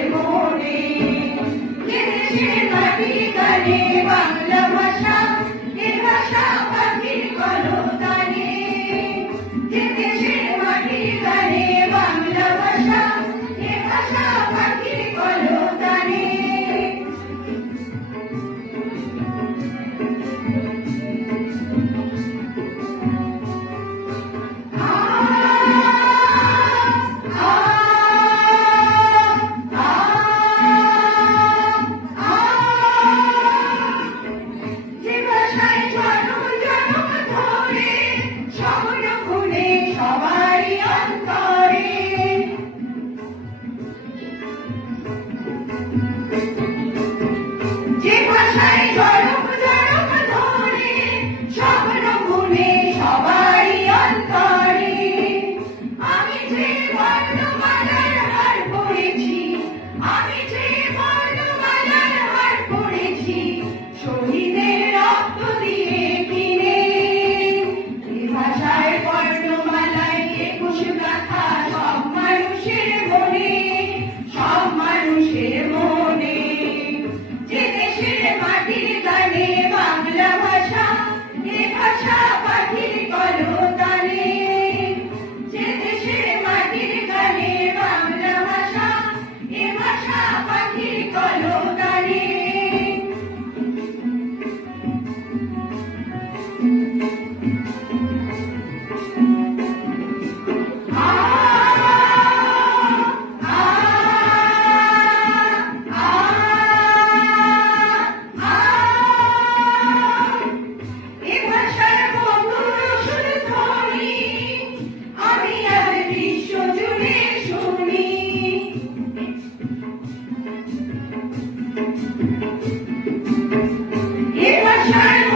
Bangla Bangla Bangla Bangla Bangla Bangla এ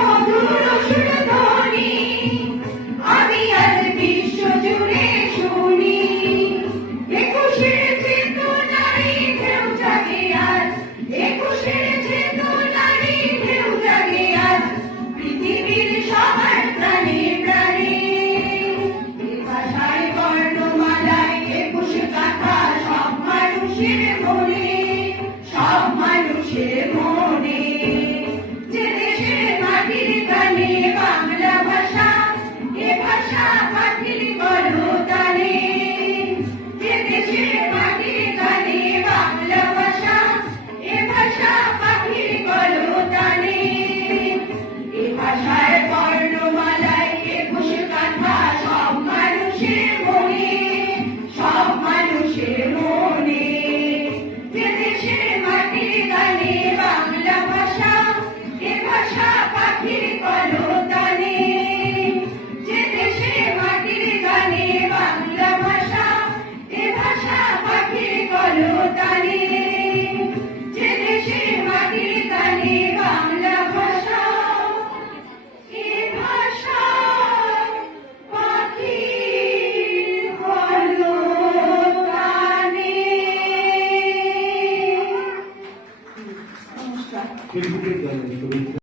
తిరుగుతుంది